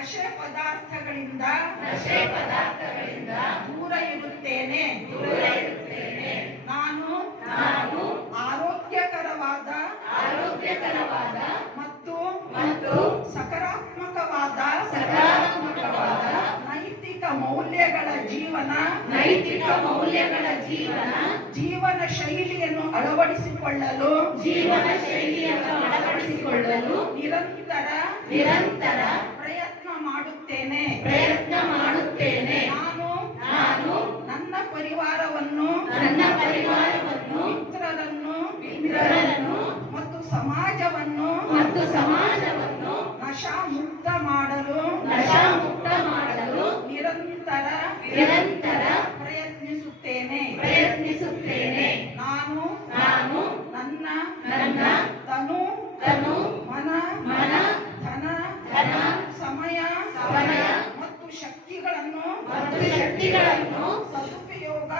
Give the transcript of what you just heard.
ನಶೆ ಪದಾರ್ಥಗಳಿಂದ ದೂರ ಇರುತ್ತೇನೆ. ನಾನು ಆರೋಗ್ಯಕರವಾದ ಮತ್ತು ಸಕಾರಾತ್ಮಕವಾದ ನೈತಿಕ ಮೌಲ್ಯಗಳ ಜೀವನ ಶೈಲಿಯನ್ನು ಅಳವಡಿಸಿಕೊಳ್ಳಲು ನಿರಂತರ ಪ್ರಯತ್ನ ಮಾಡುತ್ತೇನೆ. ನಾನು ನನ್ನ ಪರಿವಾರವನ್ನು ಮಿತ್ರರನ್ನು ಮತ್ತು ಸಮಾಜವನ್ನು ನಶಾ ಮುಕ್ತ ಮಾಡಲು ನಿರಂತರ ಪ್ರಯತ್ನಿಸುತ್ತೇನೆ. ನಾನು ನನ್ನ ತನು ಮನ ಧನ ಸಮಯ ಮತ್ತು ಶಕ್ತಿಗಳನ್ನು ಸದುಪಯೋಗ